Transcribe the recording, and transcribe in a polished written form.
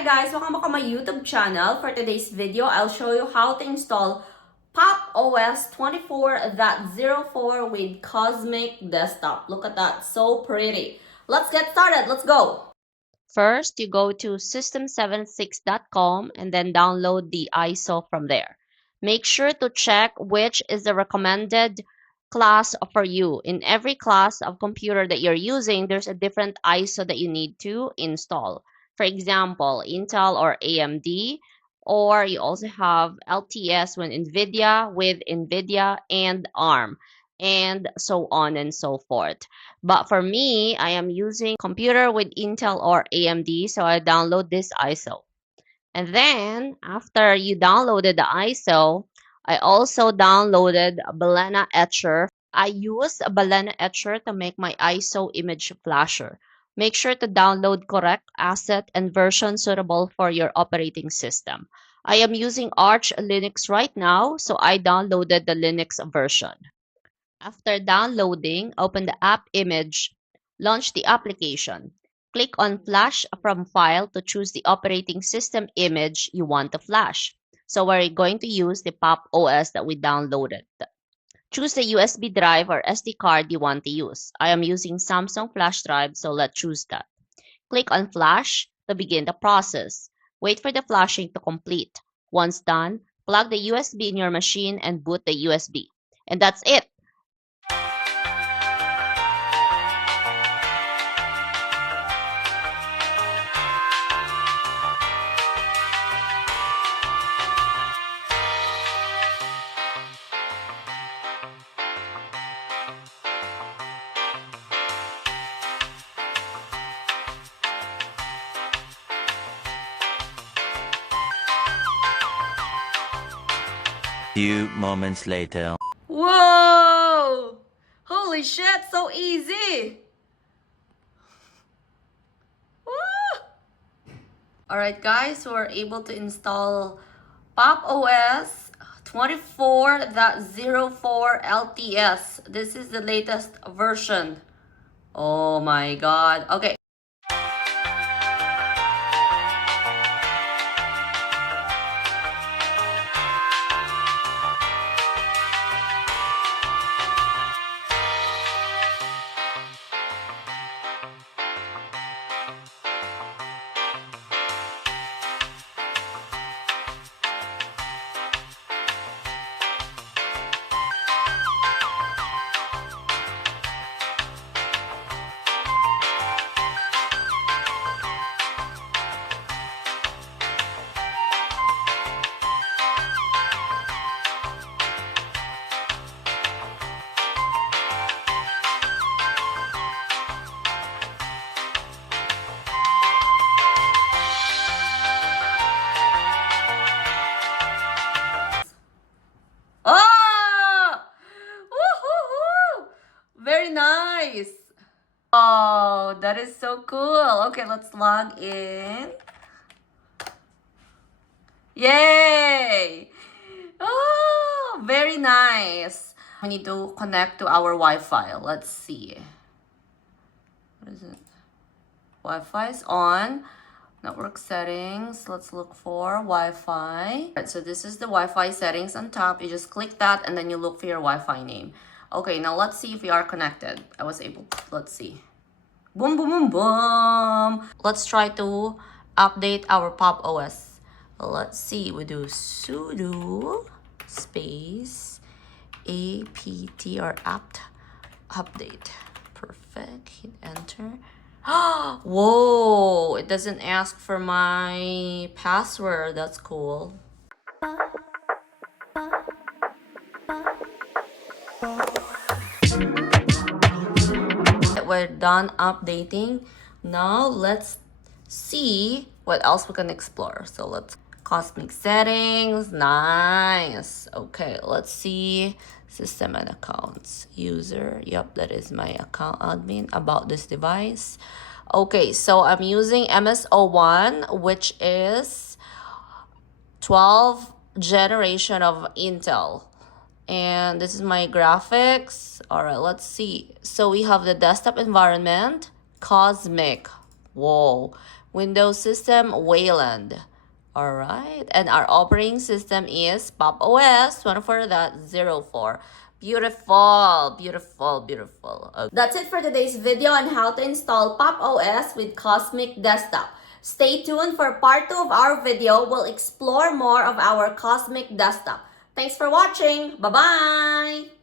Hi guys, welcome back to my YouTube channel. For today's video, I'll show you how to install macOS 24.04 with Cosmic Desktop. Look at that, so pretty. Let's get started, let's go. First, you go to system76.com and then download the ISO from there. Make sure to check which is the recommended class for you. In every class of computer that you're using, there's a different ISO that you need to install. For example, Intel or AMD, or you also have LTS with NVIDIA and ARM, and so on and so forth. But for me, I am using computer with Intel or AMD, so I download this ISO. And then after you downloaded the ISO, I also downloaded Balena Etcher. I use Balena Etcher to make my ISO image flasher. Make sure to download correct asset and version suitable for your operating system. I am using Arch Linux right now, so I downloaded the Linux version. After downloading, open the app image, launch the application. Click on Flash from File to choose the operating system image you want to flash. So we're going to use the macOS that we downloaded. Choose the USB drive or SD card you want to use. I am using Samsung flash drive, so let's choose that. Click on Flash to begin the process. Wait for the flashing to complete. Once done, plug the USB in your machine and boot the USB. And that's it! Few moments later. Whoa! Holy shit, so easy! Alright guys, so we're able to install macOS 24.04 LTS. This is the latest version. Oh my god. Okay. Oh! Woo-hoo-hoo! Very nice. Oh, that is so cool. Okay, let's log in. Yay! Oh, very nice. We need to connect to our Wi-Fi. Let's see. What is it? Wi-Fi is on. Network settings. Let's look for Wi-Fi. Right, so this is the Wi-Fi settings on top. You just click that and then you look for your Wi-Fi name. Okay, now let's see if we are connected. I was able to, let's see. Boom, boom, boom, boom. Let's try to update our macOS. Let's see, we do sudo space apt or apt update. Perfect, hit enter. Whoa, it doesn't ask for my password. That's cool. We're done updating. Now let's see what else we can explore. So let's Cosmic Settings. Nice. Okay, let's see system and accounts. User, yep, that is my account admin. About this device. Okay, so I'm using MSO1, which is 12th generation of Intel. And this is my graphics. All right, let's see. So we have the desktop environment, Cosmic. Whoa, Windows system Wayland. Alright, and our operating system is macOS 24.04. Beautiful, beautiful, beautiful. Okay. That's it for today's video on how to install macOS with Cosmic Desktop. Stay tuned for part 2 of our video. We'll explore more of our Cosmic Desktop. Thanks for watching. Bye-bye!